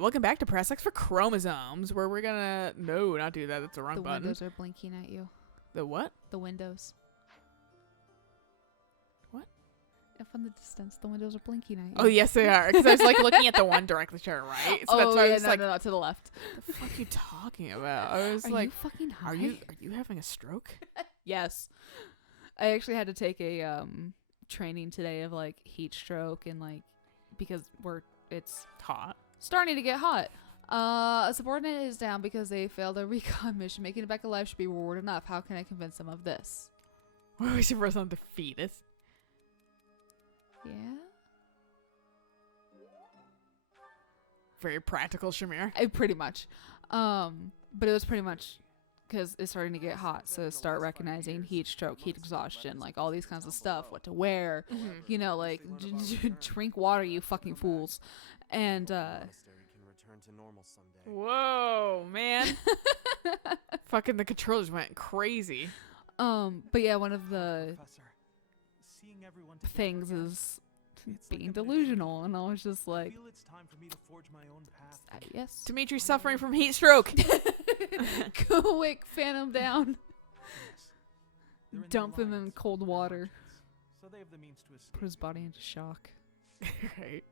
welcome back to Press X for Chromosomes, where we're gonna... No, not do that. That's the wrong The button. windows are blinking at you. The what? The windows. What? If in the distance, the windows are blinking at you. Oh, yes, they are. Because I was, like, looking at the one directly to our right. So that's why I was like, no, to the left. what the fuck are you talking about? I was Are like, you fucking high? are you having a stroke? Yes. I actually had to take a training today of, like, heat stroke and, like, because it's Hot. starting to get hot. A subordinate is down because they failed a recon mission. Making it back alive should be reward enough. How can I convince them of this? Why are we supposed to defeat us? Yeah? Very practical, Shamir. Pretty much. But it was pretty much because it's starting to get hot. So start recognizing heat stroke, heat exhaustion, like all these kinds of stuff, what to wear, you know, like drink water, you fucking fools. And, Whoa, man. Fucking the controllers went crazy. but yeah, one of the things is being delusional. And I was just like, yes. Dimitri's suffering from heat stroke. Quick, fan him down. Dump him in cold water. Put his body into shock. Right.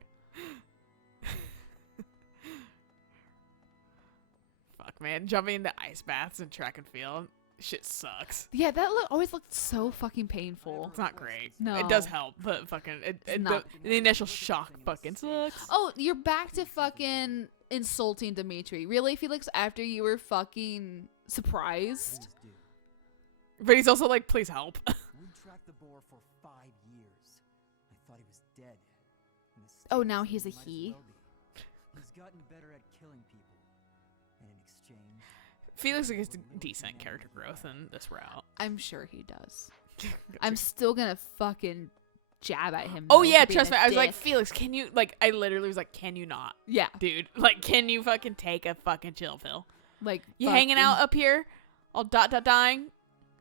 Fuck, man. Jumping into ice baths and track and field. Shit sucks. Yeah, that always looked so fucking painful. It's not great. No. It does help, but fucking the initial shock fucking sucks. Oh, you're back to fucking insulting Dimitri. Really, Felix, after you were fucking surprised? But he's also like, please help. We tracked the boar for 5 years. I thought he was dead. Oh, now he's a he? He's gotten better at killing people. And in exchange, Felix gets decent character growth in this route. I'm sure he does. I'm still gonna fucking jab at him. Oh though, yeah, for being trust a me. I was like, dick. Felix, can you, like, I literally was like, can you not? Yeah. Dude, like, can you fucking take a fucking chill pill? Like, You hanging out up here, all dying?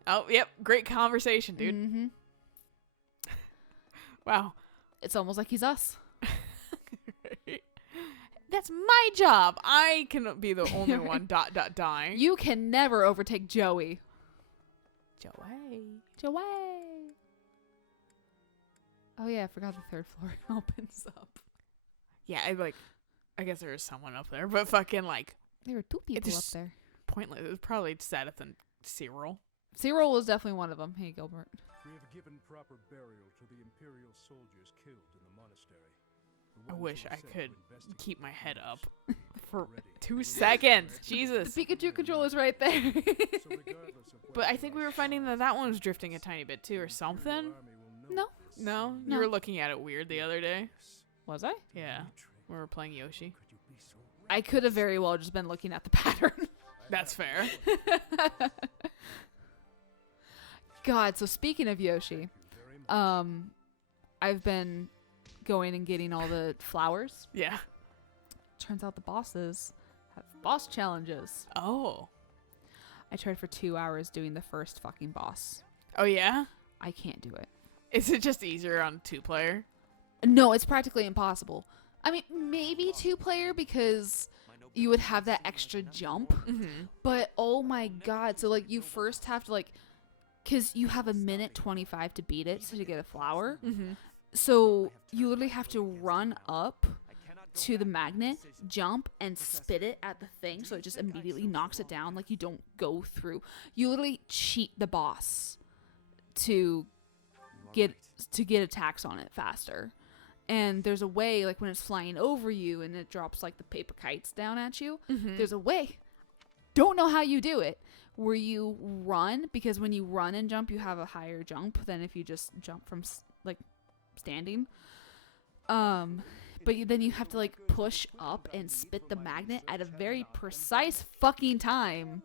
Oh, yep, great conversation, dude. Mm-hmm. Wow. It's almost like he's us. That's my job. I can be the only one dying. You can never overtake Joey. Joey. Oh yeah, I forgot the third floor opens up. Yeah, I guess there is someone up there, but fucking, like, There were 2 people up just- there. pointless. It was probably Sadeth and Cyril. Cyril was definitely one of them. Hey, Gilbert. We have given proper burial to the Imperial soldiers killed in the monastery. I wish I could keep my head up for 2 seconds. Jesus. The Pikachu controller's right there. But I think we were finding that one was drifting a tiny bit too, or something. No. No? You No. were looking at it weird the other day. Was I? Yeah. We were playing Yoshi. I could have very well just been looking at the pattern. That's fair. God, so speaking of Yoshi, I've been going and getting all the flowers. Yeah. Turns out the bosses have boss challenges. Oh. I tried for 2 hours doing the first fucking boss. Oh, yeah? I can't do it. Is it just easier on 2-player? No, it's practically impossible. I mean, maybe 2-player because you would have that extra jump. Mm-hmm. But oh my god, so like you first have to like, because you have a minute 25 to beat it to get a flower. Mm-hmm. So you literally have to run up to the magnet, jump, and spit it at the thing so it just immediately knocks it down. Like you don't go through. You literally cheat the boss to get attacks on it faster. And there's a way, like when it's flying over you and it drops like the paper kites down at you, there's a way, don't know how you do it, where you run, because when you run and jump, you have a higher jump than if you just jump from like standing. But then you have to like push up and spit the magnet at a very precise fucking time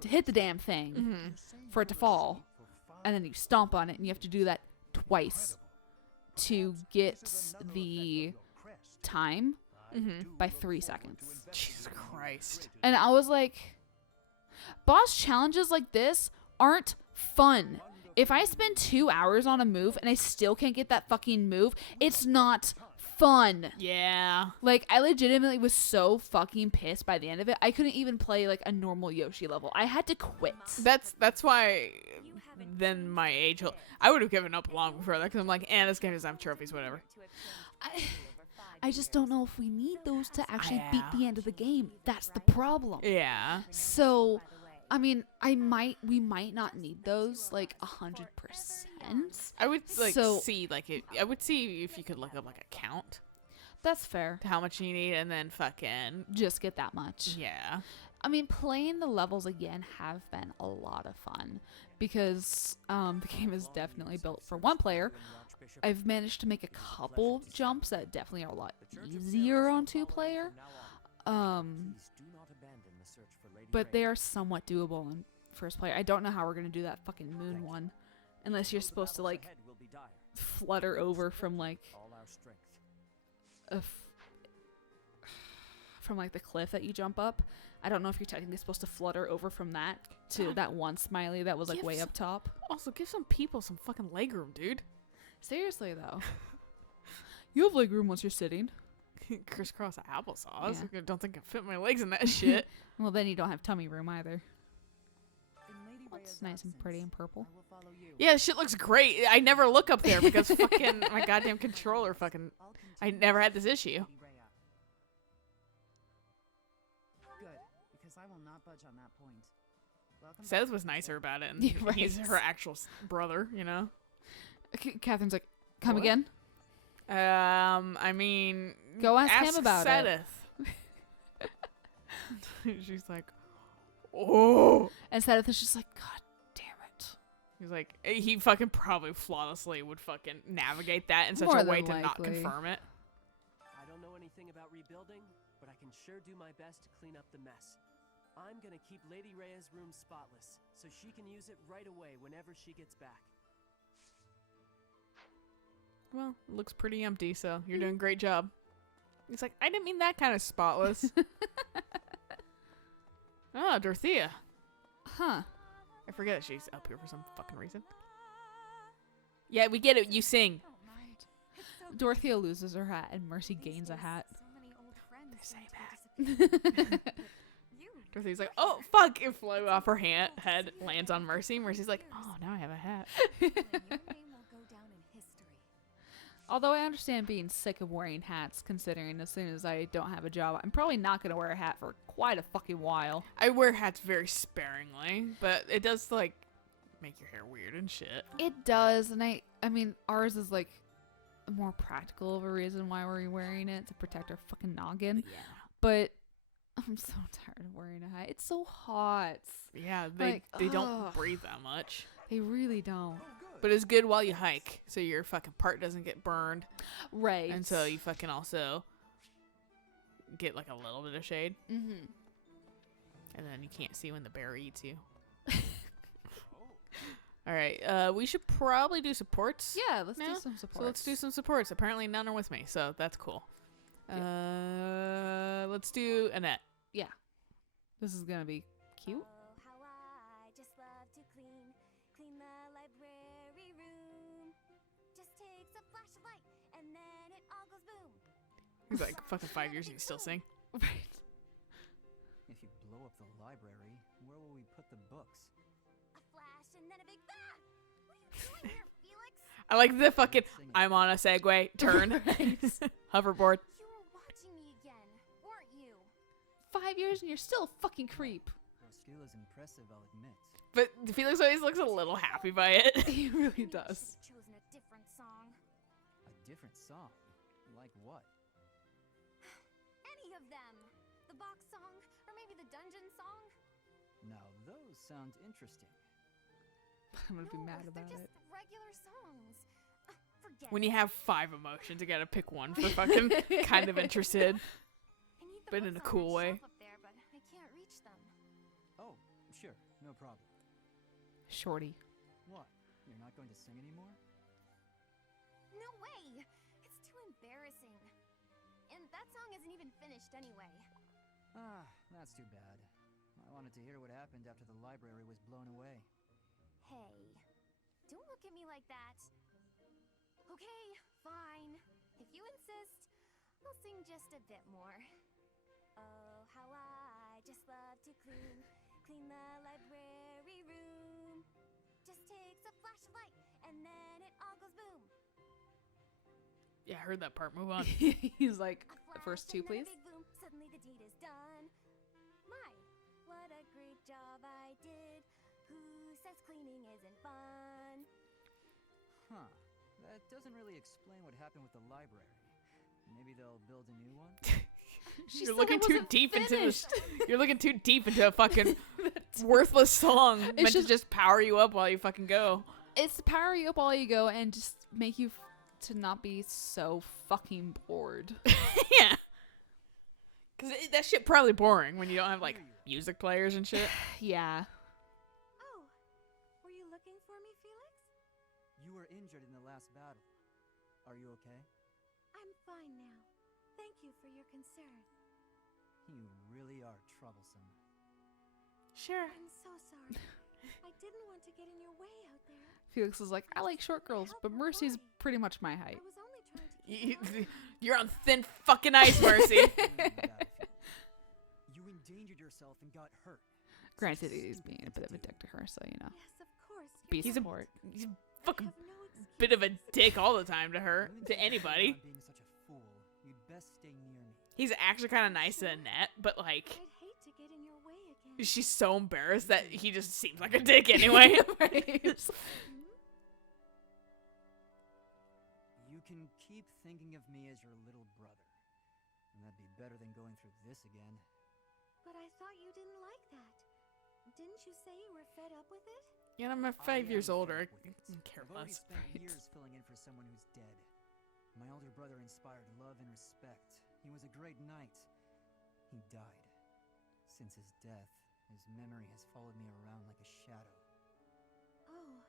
to hit the damn thing for it to fall. And then you stomp on it and you have to do that twice to get the time by 3 seconds. Jesus Christ. And I was like, boss challenges like this aren't fun. If I spend 2 hours on a move and I still can't get that fucking move, it's not fun. Yeah. Like, I legitimately was so fucking pissed by the end of it. I couldn't even play like a normal Yoshi level. I had to quit. That's why then my age, I would have given up long before that because I'm like, this game doesn't have trophies, whatever. I just don't know if we need those to actually beat Yeah. the end of the game. That's the problem. Yeah. So, I mean, we might not need those like 100%. I would like So- see like it. I would see if you could look up like a count That's fair. to how much you need, and then fucking Just get that much. yeah. I mean, playing the levels again have been a lot of fun because the game is definitely built for one player. I've managed to make a couple jumps that definitely are a lot easier on two player. But they are somewhat doable in first player. I don't know how we're gonna do that fucking moon one, unless you're supposed to like flutter over from like from like the cliff that you jump up. I don't know if you're technically supposed to flutter over from that to that one smiley that was like way up top. Also, give some people some fucking legroom, dude. Seriously though, you have leg room once you're sitting. Crisscross applesauce. Yeah. I don't think I fit my legs in that shit. Well, then you don't have tummy room either. That's nice and pretty and purple. Yeah, shit looks great. I never look up there because fucking my goddamn controller fucking. I never had this issue. Good, because I will not budge on that point. Welcome Seth back. was nicer about it, and Yeah, right. he's her actual brother, you know. Catherine's like, come What? again? I mean, Go ask him about it. it. She's like, oh. And Sedith is just like, God damn it. He's like, he fucking probably flawlessly would fucking navigate that in such More a way than to not likely. confirm it. I don't know anything about rebuilding, but I can sure do my best to clean up the mess. I'm gonna keep Lady Rhea's room spotless, so she can use it right away whenever she gets back. Well, it looks pretty empty, so you're doing a great job. He's like, I didn't mean that kind of spotless. Oh, Dorothea. Huh. I forget that she's up here for some fucking reason. Yeah, we get it. You sing. Dorothea loses her hat and Mercy gains a hat. Dorothea's like, oh, fuck. It flew off her head, lands on Mercy. Mercy's like, oh, now I have a hat. Although I understand being sick of wearing hats, considering as soon as I don't have a job, I'm probably not going to wear a hat for quite a fucking while. I wear hats very sparingly, but it does, like, make your hair weird and shit. It does, and I mean, ours is like a more practical of a reason why we're wearing it, to protect our fucking noggin. Yeah. But I'm so tired of wearing a hat. It's so hot. Yeah, Like, they don't ugh. breathe that much. They really don't. But it's good while you hike, so your fucking part doesn't get burned. Right. And so you fucking also get, like, a little bit of shade. Mm-hmm. And then you can't see when the bear eats you. Alright, we should probably do supports. Yeah, let's now. do some support. So let's do some supports. Apparently none are with me, so that's cool. Let's do Annette. This is gonna be cute. How I just love to clean the library room. Just takes a flashlight and then it all goes boom. He's like, fucking 5 years and you still sing. Right. If you blow up the library, where will we put the books? A flash and then a big bah! What are you doing here, Felix? I like the fucking, I'm on a Segway, turn, hoverboard. You were watching me again, weren't you? 5 years and you're still a fucking creep. Your skill is impressive, I'll admit. But Felix always looks a little happy by it. He really Maybe does. You should have chosen a different song. A different song? Like what? Any of them. The box song, or maybe the dungeon song. Now those sound interesting. I'm gonna be mad No, about they're it. just regular songs. Forget When it. you have 5 emotions, you gotta pick one for fucking kind of interested. I need the but in books a on cool that way. shelf up there, but I can't reach them. Oh, sure, no problem. Shorty. What? You're not going to sing anymore? No way! It's too embarrassing. And that song isn't even finished anyway. Ah, that's too bad. I wanted to hear what happened after the library was blown away. Hey, don't look at me like that. Okay, fine. If you insist, I'll sing just a bit more. Oh, how I just love to clean the library room. Just takes a flash of light, and then it all goes boom. Yeah, I heard that part. Move on. He's like, A the flash first two, and then a please. big boom. Suddenly the deed is done. My, what a great job I did. Who says cleaning isn't fun? Huh. That doesn't really explain what happened with the library. Maybe they'll build a new one? She You're said looking it too wasn't deep into finished. this. You're looking too deep into a fucking worthless song meant to just power you up while you fucking go. It's to power you up while you go and just make you to not be so fucking bored. Yeah. Because that shit probably boring when you don't have, like, music players and shit. Yeah. Oh, were you looking for me, Felix? You were injured in the last battle. Are you okay? I'm fine now. Thank you for your concern. You really are troublesome. Sure. I'm so sorry. I didn't want to get in your way out there. Felix is like, I like short girls, but Mercy's pretty much my height. I was only trying to keep you honest. You're on thin fucking ice, Mercy. On the battlefield. You endangered yourself and got hurt. Granted, he's being a bit of a dick to her, so you know. Yes, of course. Be you're He's a support. He's a right. fucking I have no excuse. bit of a dick all the time to her, You to insist anybody. on being such a fool. You'd best stay near me. He's actually kind of nice to Annette, but, like, I'd hate to get in your way again. she's so embarrassed that he just seems like a dick anyway. You can keep thinking of me as your little brother. And that'd be better than going through this again. But I thought you didn't like that. Didn't you say you were fed up with it? Yeah, I'm I 5 years am older. fed up with I it. care I've already less. spent Right. years filling in for someone who's dead. My older brother inspired love and respect. He was a great knight. He died. Since his death, his memory has followed me around like a shadow. Oh,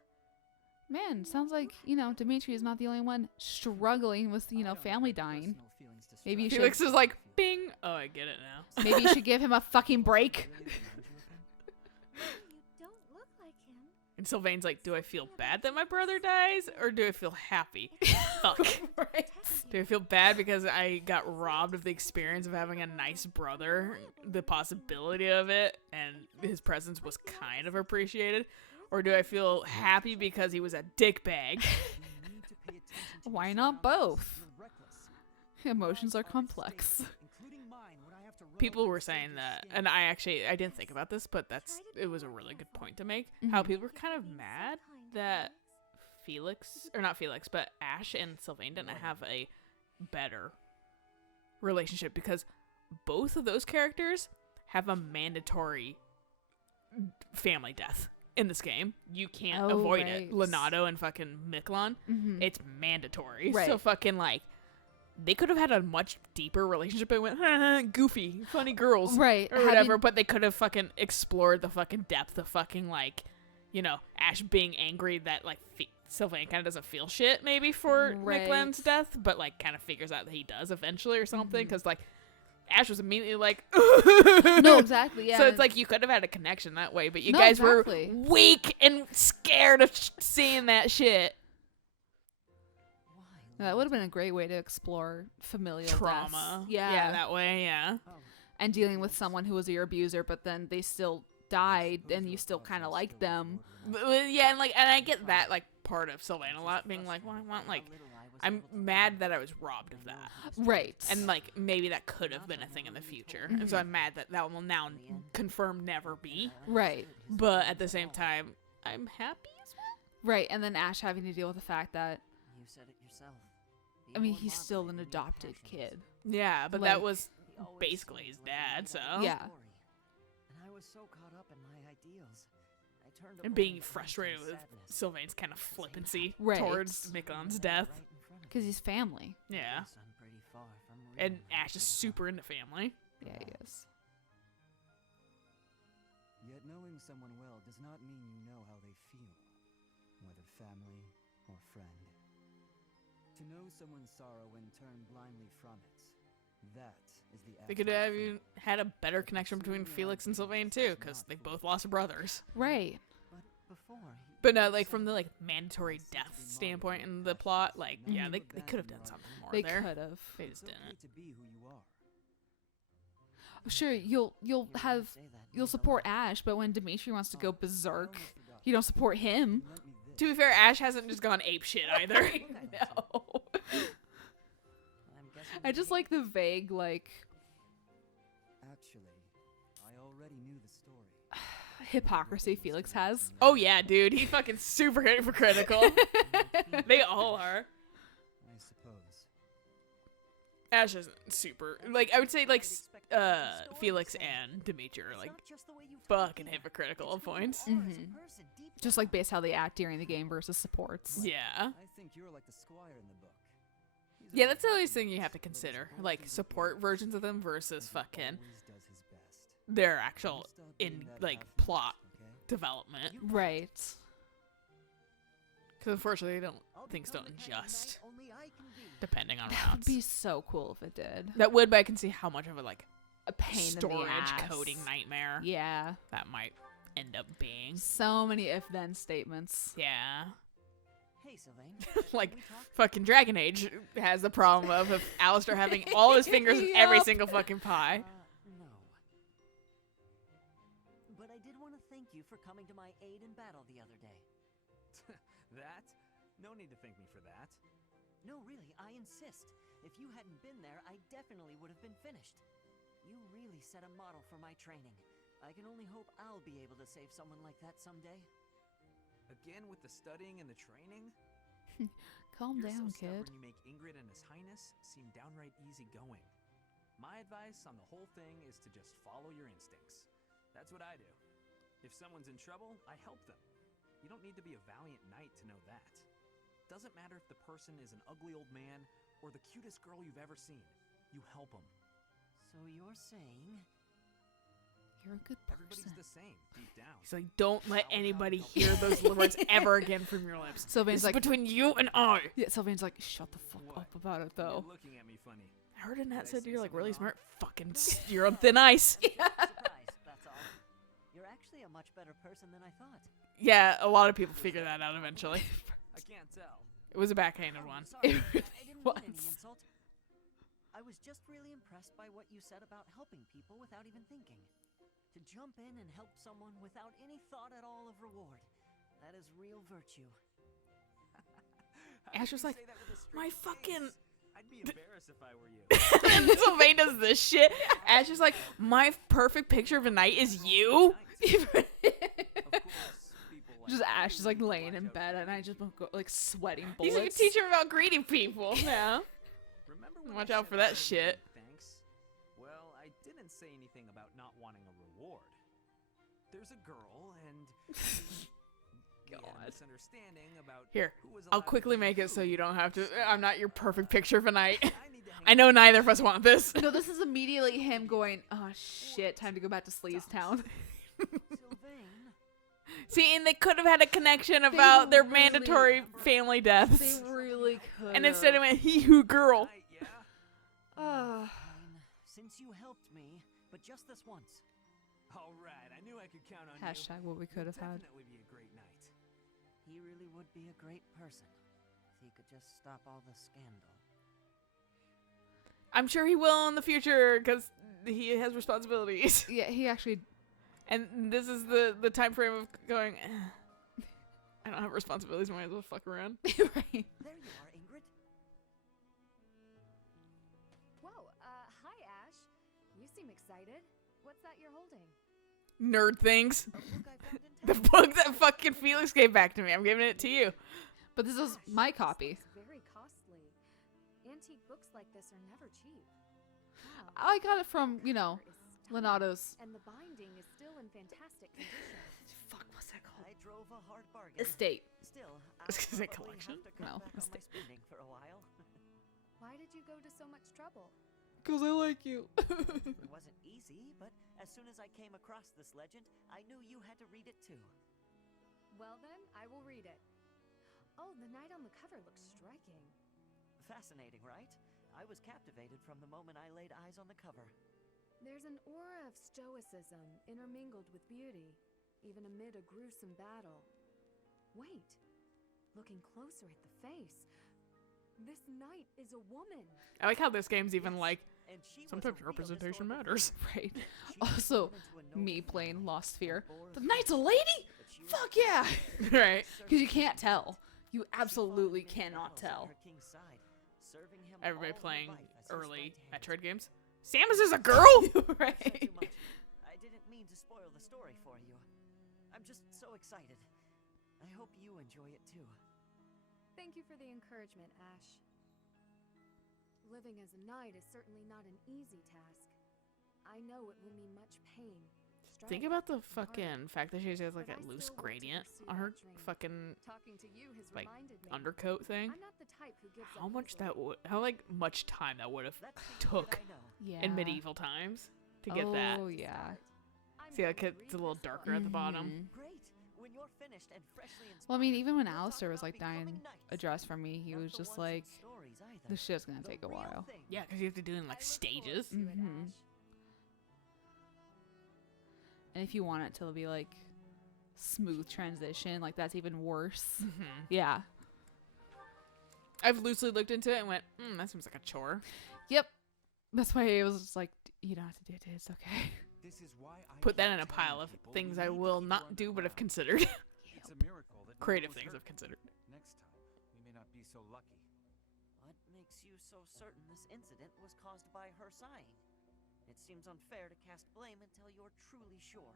Man, sounds like, Dimitri is not the only one struggling with, I don't family have dying. personal feelings to Maybe you stress Felix about is like, if you- bing. Oh, I get it now. Maybe you should give him a fucking break. Really remind you of him? no, you don't look like him. And Sylvain's like, do I feel bad that my brother dies, or do I feel happy? Fuck. Do I feel bad because I got robbed of the experience of having a nice brother, the possibility of it, and his presence was kind of appreciated? Or do I feel happy because he was a dickbag? You need to pay attention to Why your not surroundings. both? You're reckless. Emotions are Lives at complex. stake, including mine, when I have to run People over were a saying soldier's that, skin. and I didn't think about this, but it was a really good point to make. How people were kind of mad that not Felix, but Ashe and Sylvain didn't have a better relationship because both of those characters have a mandatory family death in this game. You can't Oh, avoid right. it. Leonardo and fucking Miklon, Mhm. it's mandatory. Right. So fucking like, they could have had a much deeper relationship and went, goofy, funny girls. Right. Or whatever, but they could have fucking explored the fucking depth of fucking like, Ashe being angry that like Sylvain kind of doesn't feel shit maybe for Right. Miklon's death, but like kind of figures out that he does eventually or something because like Ashe was immediately like, No, exactly. Yeah. So it's like you could have had a connection that way, but you No, guys exactly. were weak and scared of seeing that shit. Why? that would have been a great way to explore familial Trauma. deaths. Yeah. that way, yeah. Oh, And dealing with someone who was your abuser, but then they still died, and you still kind of like them. Yeah, and I get that like part of Sylvain a lot, being like, well, I want like, I'm mad that I was robbed of that, Right. and like maybe that could have been a thing in the future, and so I'm mad that that will now confirm never be. Right. But at the same time, I'm happy as well. Right. And then Ashe having to deal with the fact that, You said it yourself. I mean, he's still an adopted kid. Yeah, but Like- that was basically his dad, so Yeah. And I was so caught up in my ideals. I turned and a being blind eye to frustrated the with sadness. Sylvain's kind of flippancy Right. towards Miklon's death. Right in front of Because me. he's family. Yeah, Guess I'm pretty far from and real Ashe is life. super into family. Yeah, he is. Yet knowing someone well does not mean you know how they feel, whether family or friend. To know someone's sorrow and turn blindly from it, that is the They could actual have thing. even had a better connection between Felix and Sylvain too, because they both lost brothers. Right. But before, But no, like from the like mandatory death standpoint in the plot, like yeah, they could have done something more They there. could have. They just It's okay didn't. to be who you are. Sure, you'll support Ashe, but when Dimitri wants to go berserk, you don't support him. You lent me this. To be fair, Ashe hasn't just gone ape shit either. No. I'm guessing I just like the vague, like, Actually, I already knew the story. hypocrisy Felix has. Oh yeah, dude, he's fucking super hypocritical. They all are. I suppose. Ashe isn't super. Like I would say, like Felix and Dimitri are like fucking hypocritical at points. Just like based how they act during the game versus supports. Yeah. I think you're like the squire in the book. He's a Yeah, that's the good only person, thing you have to but his consider. whole Like thing is support about versions of them versus fucking always does his best. their actual Don't stop being in that like half-assed, plot okay? development. Right. Because unfortunately, things don't adjust depending on That would routes. be so cool if it did. That would, but I can see how much of a like A pain in the storage ass. coding nightmare Yeah. that might end up being. So many if-then statements. Yeah. Hey, Sylvain. Like Can we talk? fucking Dragon Age has the problem of Alistair having all his fingers in every Yup. single fucking pie. No. But I did want to thank you for coming to my aid in battle the other day. That? No need to thank me for that. No, really, I insist. If you hadn't been there, I definitely would have been finished. You really set a model for my training. I can only hope I'll be able to save someone like that someday. Again with the studying and the training? Calm You're down, so kid. stubborn you make Ingrid and His Highness seem downright easygoing. My advice on the whole thing is to just follow your instincts. That's what I do. If someone's in trouble, I help them. You don't need to be a valiant knight to know that. Doesn't matter if the person is an ugly old man or the cutest girl you've ever seen. You help them. So you're saying... You're a good Everybody's person. the same, deep down. He's like, don't let anybody hear those words ever again from your lips. Sylvain's It's like, between you and I. yeah, Sylvain's like, shut the fuck What? up about it, though. You're looking at me funny. I heard Annette Did I said say you're like something really wrong? smart. Fucking, you're on thin ice. Surprise, that's all. You're actually a much better person than I thought. Yeah, a lot of people figure that out eventually. I can't tell. It was a backhanded Oh, one. sorry. It I didn't mean any was. insult. I was just really impressed by what you said about helping people without even thinking. To jump in and help someone without any thought at all of reward. That is real virtue. How Ash could was you like, say that with a straight my face? fucking. I'd be embarrassed if I were you. And Sylvain does this shit. Ash is like, my perfect picture of a knight is you. Of course, people like Just you Ash is like need to laying watch in out bed, for and I you. just go, like sweating He's bullets. like, teach him about greeting people. Yeah. Remember when Watch I out said for I that didn't shit. want Thanks. Well, I didn't say anything about not wanting a reward. There's a girl, and we had a misunderstanding about Here, who was I'll allowed to quickly be make it so who. you don't have to. I'm not your perfect picture of a knight. I need to hang I know out neither of us want this. No, this is immediately him going, oh shit, time to go back to Sleazetown. Sylvain, See, and they could have had a connection about their really- mandatory family deaths. They really could. And instead it went he who girl. tonight, yeah? Oh, fine. Since you helped me, but just this once. All right, I knew I could count on hashtag what we you. could You'll have had. definitely be a great knight. He really would be a great person. If he could just stop all the scandal. I'm sure he will in the future because he has responsibilities. Yeah, he actually. And this is the time frame of going, I don't have responsibilities, might as well fuck around. right. There you are, Ingrid. Whoa, hi, Ash. You seem excited. What's that you're holding? Nerd things. A book I found in The town. book that fucking Felix gave back to me. I'm giving it to you. But this is Ash, my this copy. looks very costly. Antique books like this are never cheap. Wow. I got it from, you know, Cover is stunning, Lenato's. And the binding is still in fantastic condition. Fuck, what's that called? I drove a hard bargain. Estate. Still, I was I'll gonna say probably collection. have to cut No, back on my estate. spending for a while. Why did you go to so much trouble? Because I like you. It wasn't easy, but as soon as I came across this legend, I knew you had to read it too. Well then, I will read it. Oh, the knight on the cover looks striking. Fascinating, right? I was captivated from the moment I laid eyes on the cover. There's an aura of stoicism intermingled with beauty, even amid a gruesome battle. Wait. Looking closer at the face. This knight is a woman. I like how this game's even like, And she was sometimes a real representation historical matters. Right. She Also, was born into a noble me family, playing Lost Sphere. born The from knight's a lady? but she was Fuck yeah! Right. Because you can't tell. You She fought absolutely many cannot battles at tell. her king's side, serving him Everybody all her playing life as his early right hand. Metroid games. Samus is a girl! I've Right. said too much. I didn't mean to spoil the story for you. I'm just so excited. I hope you enjoy it too. Thank you for the encouragement, Ashe. Living as a knight is certainly not an easy task. I know it will mean much pain. Think strife, about the and heartache. fucking fact that she has like But a I loose still want to gradient pursue on her that dream. fucking Talking to you has like reminded me. undercoat thing. I'm not the type who gives How up much easily. that would, how like much time that would have Let's see took what I know. Yeah. in medieval times to get oh, that. yeah. I'm See, like going to it's a read little this darker book. at the bottom. Mhm. Great. When you're finished and freshly inspired, Well, I mean, even when we'll talk Alistair was about like dying becoming knights. address from me, he Not was the just ones in like, stories either. this shit's gonna The take a real while. thing. Yeah, because you have to do it in I like look forward stages. to it, Mhm. Ashe. And if you want it to be like smooth transition, like that's even worse. Mhm. Yeah. I've loosely looked into it and went, that seems like a chore. Yep. That's why it was just like, you don't have to do it. It's okay. This is why I Put that keep in a telling pile of people things we I need to will keep not her do but have underground. considered. It's a miracle that no Creative one was things hurt. I've considered. Next time, we may not be so lucky. What makes you so certain this incident was caused by her sighing? It seems unfair to cast blame until you're truly sure.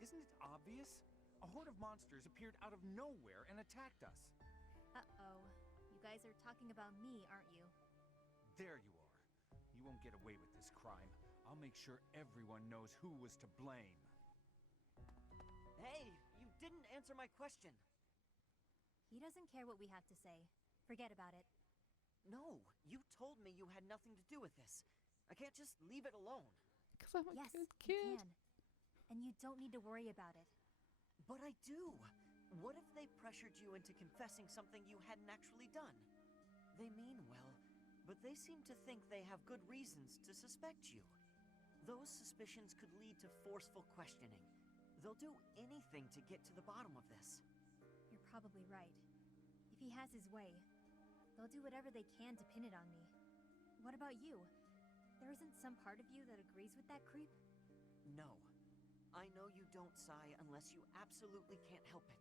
Isn't it obvious? A horde of monsters appeared out of nowhere and attacked us. Uh-oh. You guys are talking about me, aren't you? There you are. You won't get away with this crime. I'll make sure everyone knows who was to blame. Hey, you didn't answer my question. He doesn't care what we have to say. Forget about it. No, you told me you had nothing to do with this. I can't just leave it alone. Because I'm a Yes, good you kid. can. And you don't need to worry about it. But I do. What if they pressured you into confessing something you hadn't actually done? They mean well, but they seem to think they have good reasons to suspect you. Those suspicions could lead to forceful questioning. They'll do anything to get to the bottom of this. You're probably right. If he has his way, they'll do whatever they can to pin it on me. What about you? There isn't some part of you that agrees with that creep? No. I know you don't sigh unless you absolutely can't help it.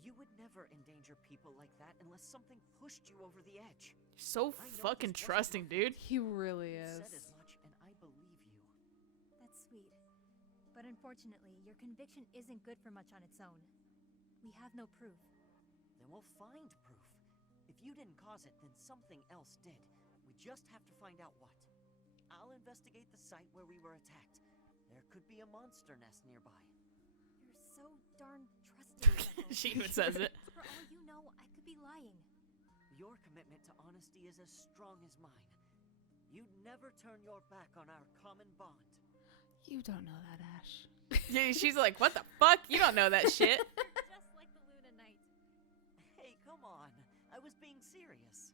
You would never endanger people like that unless something pushed you over the edge. So I know fucking this wasn't trusting, your dude. He really You is. said as much, and I believe you. That's sweet. But unfortunately, your conviction isn't good for much on its own. We have no proof. Then we'll find proof. If you didn't cause it, then something else did. We just have to find out what. I'll investigate the site where we were attacked. There could be a monster nest nearby. You're so darn trusting, Freckles. She even says it. For all you know, I could be lying. Your commitment to honesty is as strong as mine. You'd never turn your back on our common bond. You don't know that, Ashe. Yeah, she's like, what the fuck? You don't know that shit. Just like the Luna Knight. Hey, come on. I was being serious.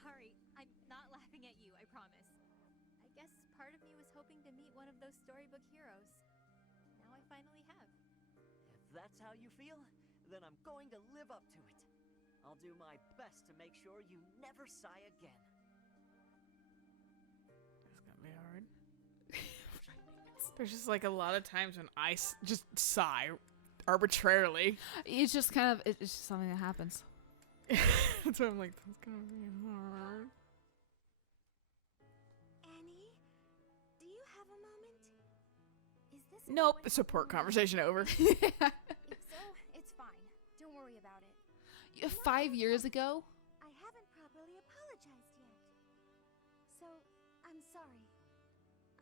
Sorry, I'm not laughing at you, I promise. I guess part of me was hoping to meet one of those storybook heroes. Now I finally have. If that's how you feel, then I'm going to live up to it. I'll do my best to make sure you never sigh again. It's gonna be hard. There's just like a lot of times when I just sigh arbitrarily. It's just kind of, it's just something that happens. So I'm like, that's gonna be hard. Annie, do you have a moment? Is this Nope. what Support happened? conversation over. If so, it's fine. Don't worry about it. 5 years ago? I haven't properly apologized yet. So, I'm sorry.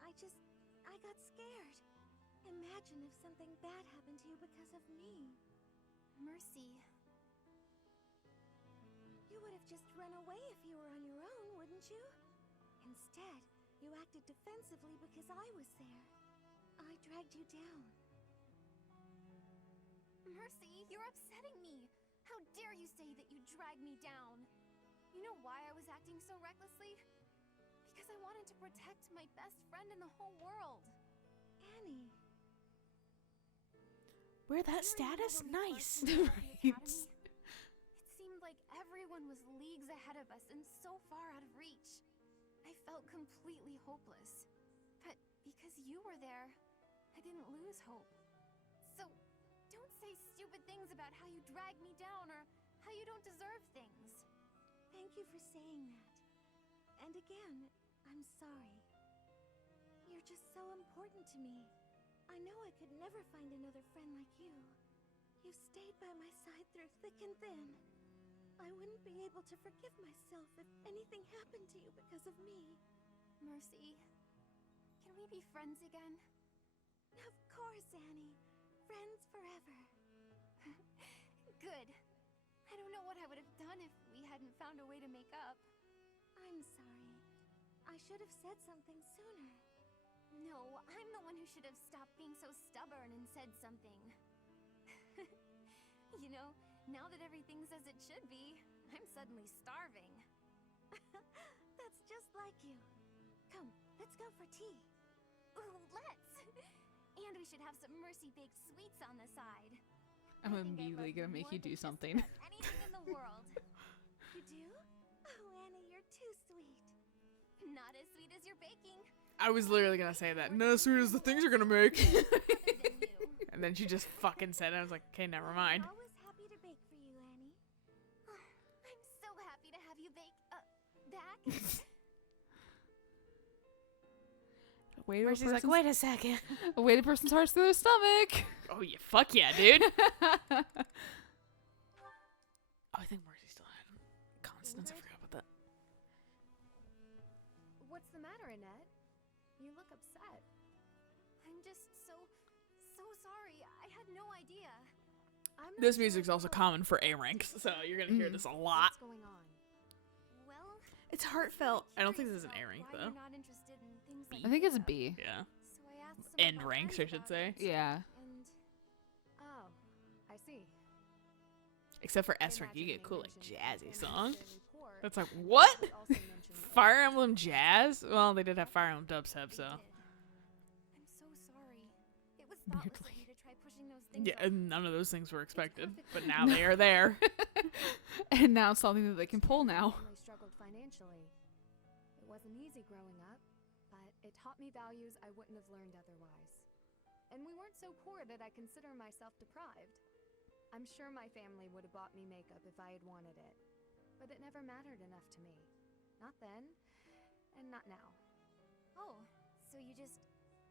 I got scared. Imagine if something bad happened to you because of me. Mercy. You would have just run away if you were on your own, wouldn't you? Instead, you acted defensively because I was there. I dragged you down. Mercy, you're upsetting me. How dare you say that you dragged me down? You know why I was acting so recklessly? Because I wanted to protect my best friend in the whole world. Annie. Wear that Do you remember status? when we Nice. first met at the Right. academy? It seemed like everyone was leagues ahead of us and so far out of reach. I felt completely hopeless. But because you were there, I didn't lose hope. So, don't say stupid things about how you drag me down or how you don't deserve things. Thank you for saying that. And again, I'm sorry. You're just so important to me. I know I could never find another friend like you. You've stayed by my side through thick and thin. I wouldn't be able to forgive myself if anything happened to you because of me. Mercy, can we be friends again? Of course, Annie. Friends forever. Good. I don't know what I would have done if we hadn't found a way to make up. I'm sorry. I should have said something sooner. No, I'm the one who should have stopped being so stubborn and said something. You know, now that everything's as it should be, I'm suddenly starving. That's just like you. Come, let's go for tea. Ooh, let's! And we should have some Mercy-baked sweets on the side. I'm I think I immediately love gonna you make more you do than just something. about anything in the world. You do? Oh, Annie, you're too sweet. Not as sweet as your baking. I was literally gonna say that. Not as soon as the things you're gonna make. Other than you. And then she just fucking said it. I was like, okay, never mind. I'm always happy to bake for you, Annie. I'm so happy to have you bake back. Wait, Where she's like, wait a second. a weighted person's hearts through their stomach. Oh yeah, fuck yeah, dude. Oh, I think Mercy still had Constance. I forgot about that. What's the matter, Annette? You look upset. I'm just so sorry. I had no idea. I'm not This sure music's also how- common for A ranks, so you're gonna hear this a lot. What's going on? Well, It's I was heartfelt. really I don't think this curious is an A about rank why though. you're not interested in things like I think it's a makeup. B. Yeah. So I asked some End of my ranks, I friends should about say. it, Yeah. And Oh, I see. Except for I S rank, you imagine get they cool like mentioned jazzy family song. fairly poor, That's like but what? they also mentioned Fire Emblem Jazz? Well, they did have Fire Emblem dubstep, they so. did. I'm so sorry. It was thoughtless of Weirdly. me to try pushing those things Yeah, off. and none of those things were expected, perfectly but now they are there. And now it's something that they can pull now. family struggled financially. It wasn't easy growing up, but it taught me values I wouldn't have learned otherwise. And we weren't so poor that I consider myself deprived. I'm sure my family would have bought me makeup if I had wanted it, but it never mattered enough to me. Not then, and not now. Oh, so you just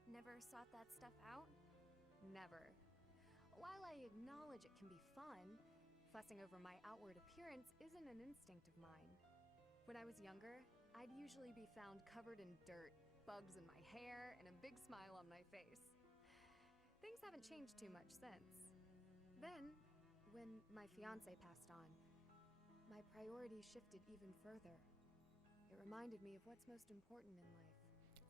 never sought that stuff out? Never. While I acknowledge it can be fun, fussing over my outward appearance isn't an instinct of mine. When I was younger, I'd usually be found covered in dirt, bugs in my hair, and a big smile on my face. Things haven't changed too much since. Then, when my fiancé passed on, my priorities shifted even further. It reminded me of what's most important in life.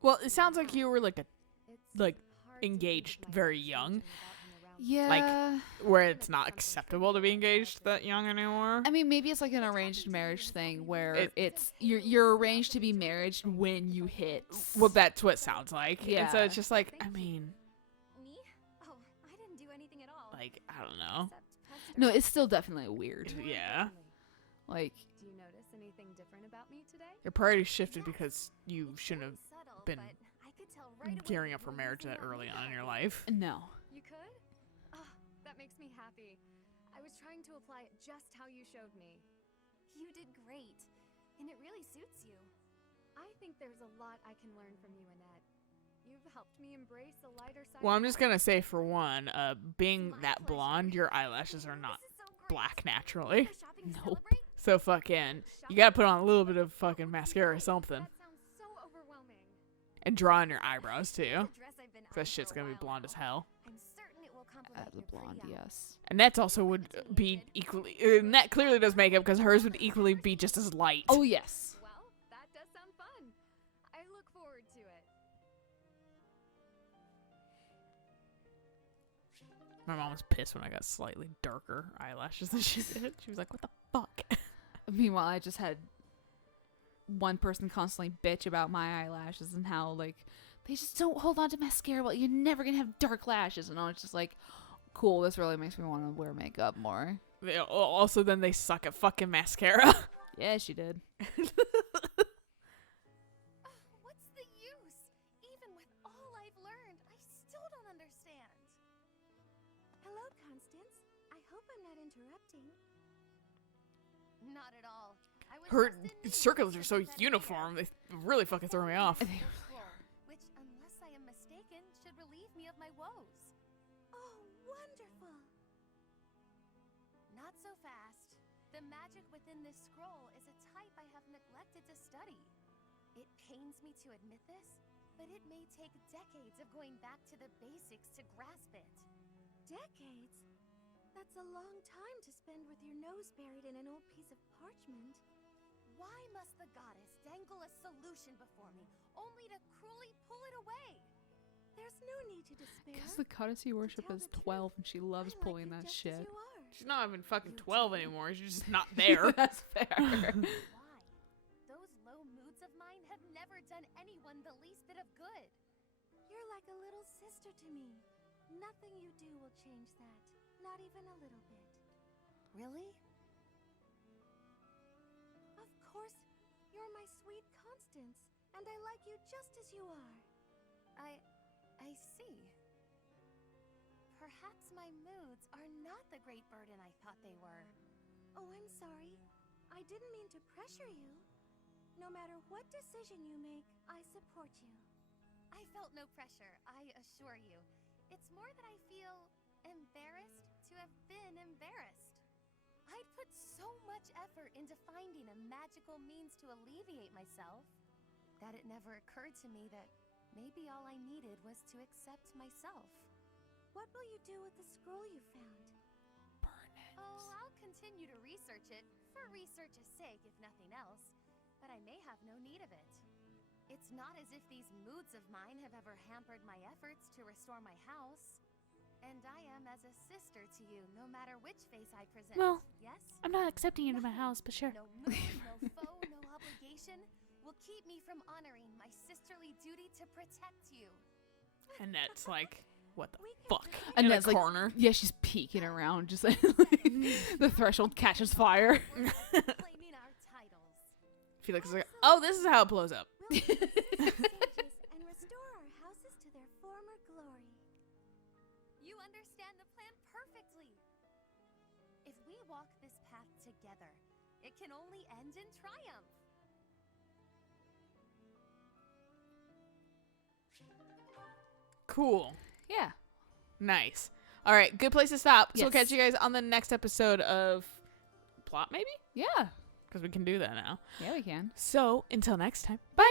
Well, it sounds like you were like a It's Like, hard to think of engaged my very life young. changing without him around. Yeah. where it's not acceptable to be engaged that young anymore. I mean, maybe it's like an arranged marriage thing where It- it's you're arranged to be married when you hit. Well, that's what it sounds like. And so Yeah. it's just like, I mean, Me? Oh, I didn't do anything at all. like, I don't know. Except pester. No, it's still definitely weird. More Yeah. importantly, Like, do you notice anything different about me today? Your priorities shifted Yes, because you it's shouldn't very have subtle, been but I could tell right away gearing that up for you were marriage using that early on in makeup. your life. no. You could? Oh, that makes me happy. I was trying to apply it just how you showed me. You did great, and it really suits you. I think there's a lot I can learn from you, Annette. You've helped me embrace a lighter side. Well, of I'm just life. gonna say for one, being My that pleasure. blonde, your eyelashes are not This is so great. black naturally. Go shopping to Nope. celebrate? So fucking, you gotta put on a little bit of fucking mascara or something, That sounds so overwhelming. and draw in your eyebrows It's too. a dress I've been 'Cause eyeing that shit's for a gonna be while blonde now. as hell. I'm certain it will complement The your pretty blonde, eyes. yes. And that's also would be equally. Net clearly does makeup because hers would equally be just as light. Oh yes. Well, that does sound fun. I look forward to it. My mom was pissed when I got slightly darker eyelashes than she did. She was like, "What the fuck?" Meanwhile, I just had one person constantly bitch about my eyelashes and how like they just don't hold on to mascara. Well, you're never gonna have dark lashes, and I was just like, Cool. This really makes me want to wear makeup more. Also, then they suck at fucking mascara. Yeah, she did. What's the use? Even with all I've learned, I still don't understand. Hello, Constance. I hope I'm not interrupting. Not at all. I was Her just in circles are need so of a uniform. They really fucking throw me off. which, unless I am mistaken, should relieve me of my woes. Oh, wonderful! Not so fast. The magic within this scroll is a type I have neglected to study. It pains me to admit this, but it may take decades of going back to the basics to grasp it. Decades? That's a long time to spend with your nose buried in an old piece of parchment. Why must the goddess dangle a solution before me, only to cruelly pull it away? There's no need to despair. Because the goddess you worship tell is the 12 and she loves I like pulling you that just shit. as you are. She's not even fucking 12 anymore. She's just not there. That's fair. Why? Those low moods of mine have never done anyone the least bit of good. You're like a little sister to me. Nothing you do will change that. Not even a little bit. Really? Of course, you're my sweet Constance, and I like you just as you are. I see. Perhaps my moods are not the great burden I thought they were. Oh, I'm sorry. I didn't mean to pressure you. No matter what decision you make, I support you. I felt no pressure, I assure you. It's more that I feel embarrassed to have been embarrassed. I'd put so much effort into finding a magical means to alleviate myself that it never occurred to me that maybe all I needed was to accept myself. What will you do with the scroll you found? Burn it. Oh, I'll continue to research it, for research's sake, if nothing else. But I may have no need of it. It's not as if these moods of mine have ever hampered my efforts to restore my house. And I am as a sister to you, no matter which face I present. Well, yes? I'm not accepting you into my house, but sure. No mood, no foe, no obligation will keep me from honoring my sisterly duty to protect you. And that's like, what the We can fuck? protect And In that's the like, corner. yeah, she's peeking around, just like the threshold catches fire. claiming our titles. Felix is like, oh, this is how it blows up. We'll be the sages and restore our houses to their former glory. You understand the plan perfectly. If we walk this path together, it can only end in triumph. Cool. Yeah. Nice. All right, good place to stop. So we'll Yes. catch you guys on the next episode of Plot, maybe? Yeah. Because we can do that now. Yeah, we can. So until next time, bye.